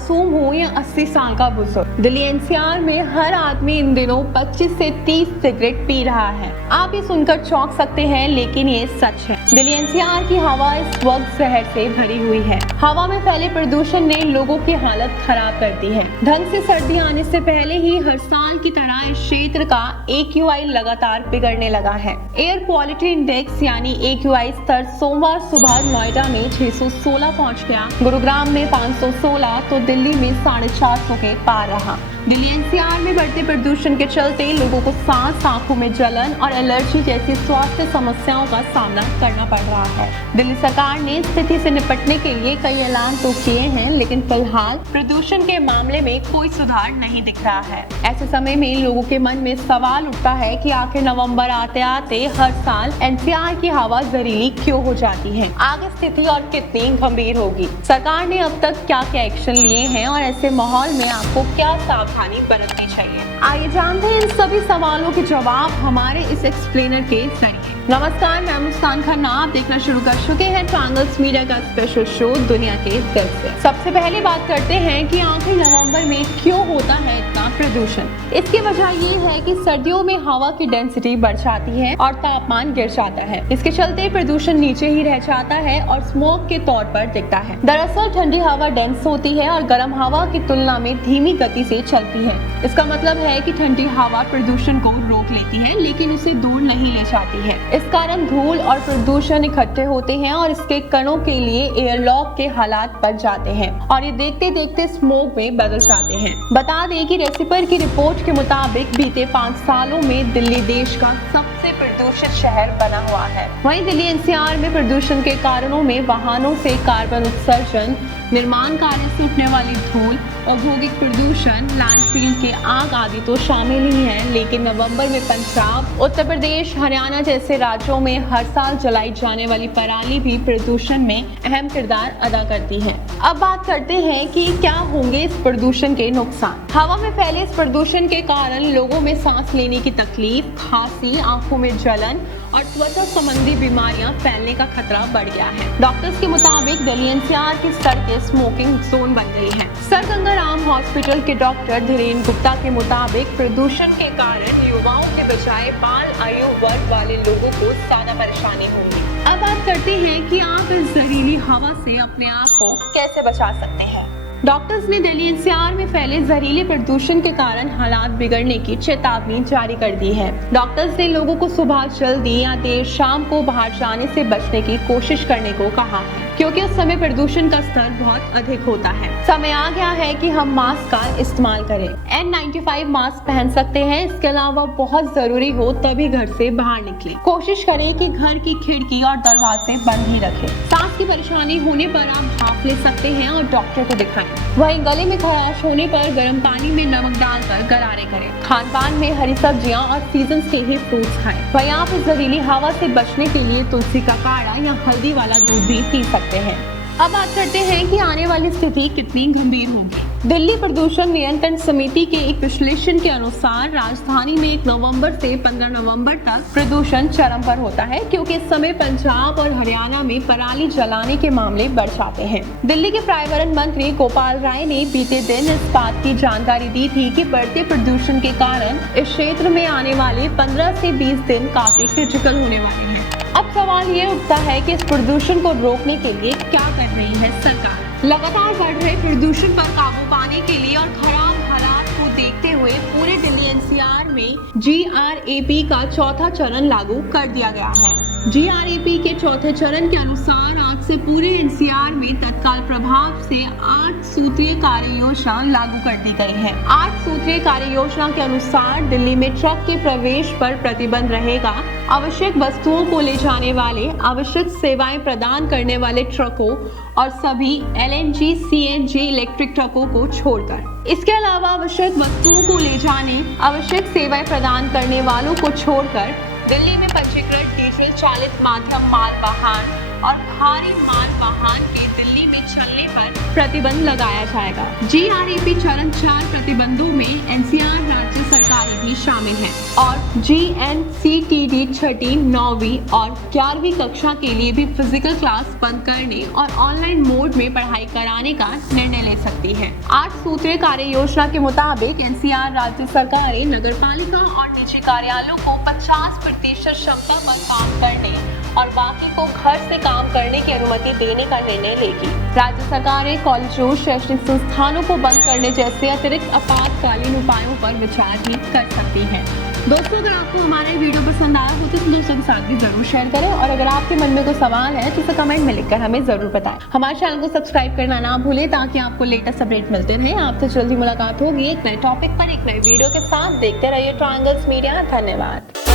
मासूम हो या 80 साल का बुजुर्ग, दिल्ली एनसीआर में हर आदमी इन दिनों 25 से 30 सिगरेट पी रहा है। आप ये सुनकर चौंक सकते हैं, लेकिन ये सच है। दिल्ली एनसीआर की हवा इस वक्त जहर से भरी हुई है। हवा में फैले प्रदूषण ने लोगों की हालत खराब कर दी है। ढंग से सर्दी आने से पहले ही हर साल की तरह इस क्षेत्र का AQI लगातार बिगड़ने लगा है। एयर क्वालिटी इंडेक्स यानी AQI स्तर सोमवार सुबह नोएडा में 616 पहुंच गया, गुरुग्राम में 516 तो दिल्ली में 450 के पार रहा। दिल्ली एनसीआर में बढ़ते प्रदूषण के चलते लोगों को सांस, आंखों में जलन और एलर्जी जैसी स्वास्थ्य समस्याओं का सामना करना पड़ रहा है। दिल्ली सरकार ने स्थिति से निपटने के लिए कई ऐलान तो किए हैं, लेकिन फिलहाल प्रदूषण के मामले में कोई सुधार नहीं दिख रहा है। ऐसे समय में लोगों के मन में सवाल उठता है कि आखिर नवंबर आते आते हर साल एनसीआर की हवा जहरीली क्यों हो जाती है। आगे स्थिति और कितनी गंभीर होगी। सरकार ने अब तक क्या क्या एक्शन लिए हैं और ऐसे माहौल में आपको क्या सावधानी बरतनी चाहिए, आइए जानते हैं इन सभी सवालों के जवाब हमारे इस एक्सप्लेनर के जरिए। नमस्कार, मैं मुस्कान खन्ना। आप देखना शुरू कर चुके हैं ट्रायंगल्स मीडिया का स्पेशल शो दुनिया के दिल से। सबसे पहले बात करते हैं कि आखिर नवंबर में क्यों होता है इतना प्रदूषण। इसकी वजह ये है कि सर्दियों में हवा की डेंसिटी बढ़ जाती है और तापमान गिर जाता है। इसके चलते प्रदूषण नीचे ही रह जाता है और स्मोक के तौर पर दिखता है। दरअसल ठंडी हवा डेंस होती है और गर्म हवा की तुलना में धीमी गति से चलती है। इसका मतलब है कि ठंडी हवा प्रदूषण को रोक लेती है, लेकिन उसे दूर नहीं ले जाती है। इस कारण धूल और प्रदूषण इकट्ठे होते हैं और इसके कणों के लिए एयरलॉक के हालात बढ़ जाते हैं और ये देखते देखते स्मोक में बदल जाते हैं। बता दें कि रेसिपर की रिपोर्ट के मुताबिक बीते 5 सालों में दिल्ली देश का सबसे प्रदूषित शहर बना हुआ है। वहीं दिल्ली एनसीआर में प्रदूषण के कारणों में वाहनों से कार्बन उत्सर्जन, निर्माण कार्य से उठने वाली धूल, औद्योगिक प्रदूषण, लैंडफिल के आग आदि तो शामिल ही हैं। लेकिन नवंबर में पंजाब, उत्तर प्रदेश, हरियाणा जैसे राज्यों में हर साल जलाई जाने वाली पराली भी प्रदूषण में अहम किरदार अदा करती है। अब बात करते हैं कि क्या होंगे इस प्रदूषण के नुकसान। हवा में फैले इस प्रदूषण के कारण लोगों में सांस लेने की तकलीफ, खांसी, आंखों में जलन और त्वचा संबंधी बीमारियां फैलने का खतरा बढ़ गया है। डॉक्टर्स के मुताबिक दिल्ली एनसीआर की सड़कें स्मोकिंग जोन बन गई है। सर गंगा राम हॉस्पिटल के डॉक्टर धीरेन्द्र गुप्ता के मुताबिक प्रदूषण के कारण युवाओं के बजाय बाल आयु वर्ग वाले लोगों को ज्यादा परेशानी होगी। अब बात करते हैं कि आप इस जहरीली हवा से अपने आप को कैसे बचा सकते हैं। डॉक्टर्स ने दिल्ली एनसीआर में फैले जहरीले प्रदूषण के कारण हालात बिगड़ने की चेतावनी जारी कर दी है। डॉक्टर्स ने लोगों को सुबह जल्दी या देर शाम को बाहर जाने से बचने की कोशिश करने को कहा है, क्योंकि उस समय प्रदूषण का स्तर बहुत अधिक होता है। समय आ गया है कि हम मास्क का इस्तेमाल करें। N95 मास्क पहन सकते हैं। इसके अलावा बहुत जरूरी हो तभी घर से बाहर निकलें। कोशिश करें कि घर की खिड़की और दरवाजे बंद ही रखें। सांस की परेशानी होने पर आप भाप ले सकते हैं और डॉक्टर को दिखाएं। वहीं गले में खराश होने पर गर्म पानी में नमक डालकर गरारे करें। खान पान में हरी सब्जियां और सीजन के ही फ्रूट्स खाएं। वहीं आप इस जहरीली हवा से बचने के लिए तुलसी का काढ़ा या हल्दी वाला दूध भी पी सकते हैं। अब बात करते हैं कि आने वाली स्थिति कितनी गंभीर होगी। दिल्ली प्रदूषण नियंत्रण समिति के एक विश्लेषण के अनुसार राजधानी में 1 नवंबर से 15 नवंबर तक प्रदूषण चरम पर होता है, क्योंकि इस समय पंजाब और हरियाणा में पराली जलाने के मामले बढ़ जाते हैं। दिल्ली के पर्यावरण मंत्री गोपाल राय ने बीते दिन इस बात की जानकारी दी थी कि बढ़ते प्रदूषण के कारण इस क्षेत्र में आने वाले 15 से 20 दिन काफी क्रिटिकल होने वाले हैं। अब सवाल ये उठता है कि इस प्रदूषण को रोकने के लिए क्या कर रही है सरकार। लगातार बढ़ रहे प्रदूषण पर काबू पाने के लिए और खराब हालात को देखते हुए पूरे दिल्ली एनसीआर में GRAP का चौथा चरण लागू कर दिया गया है। GRAP के चौथे चरण के अनुसार आज से पूरे एनसीआर में तत्काल प्रभाव से 8 सूत्रीय कार्य योजना लागू कर दी गई है। 8 सूत्रीय कार्य योजना के अनुसार दिल्ली में ट्रक के प्रवेश पर प्रतिबंध रहेगा। आवश्यक वस्तुओं को ले जाने वाले, आवश्यक सेवाएं प्रदान करने वाले ट्रकों और सभी LNG, CNG इलेक्ट्रिक ट्रकों को छोड़कर। इसके अलावा आवश्यक वस्तुओं को ले जाने, आवश्यक सेवाएं प्रदान करने वालों को छोड़कर दिल्ली में पंजीकृत डीजल चालित माध्यम माल वाहन और भारी माल वाहन के दिल्ली में के चलने पर प्रतिबंध लगाया जाएगा। GREP चरण 4 प्रतिबंधों में NCR राज्य सरकारें भी शामिल हैं और GNCTD 6ठी, 9वीं और 11वीं कक्षा के लिए भी फिजिकल क्लास बंद करने और ऑनलाइन मोड में पढ़ाई कराने का निर्णय ले सकती है। 8 सूत्रीय कार्य योजना के मुताबिक NCR राज्य सरकारें नगरपालिका और निजी कार्यालयों को 50% क्षमता पर काम करने और बाकी को घर से काम करने की अनुमति देने का निर्णय लेगी। राज्य सरकारें कॉलेजों, शैक्षणिक संस्थानों को बंद करने जैसे अतिरिक्त आपातकालीन उपायों पर विचार भी कर सकती है। दोस्तों, अगर आपको हमारा वीडियो पसंद आया हो तो दोस्तों के साथ भी जरूर शेयर करें और अगर आपके मन में कोई सवाल है तो उसे कमेंट में लिखकर हमें जरूर बताएं। हमारे चैनल को सब्सक्राइब करना ना भूलें ताकि आपको लेटेस्ट अपडेट मिलते रहे। आपसे जल्दी मुलाकात होगी एक नए टॉपिक पर, एक नए वीडियो के साथ। देखते रहिए ट्रायंगल्स मीडिया। धन्यवाद।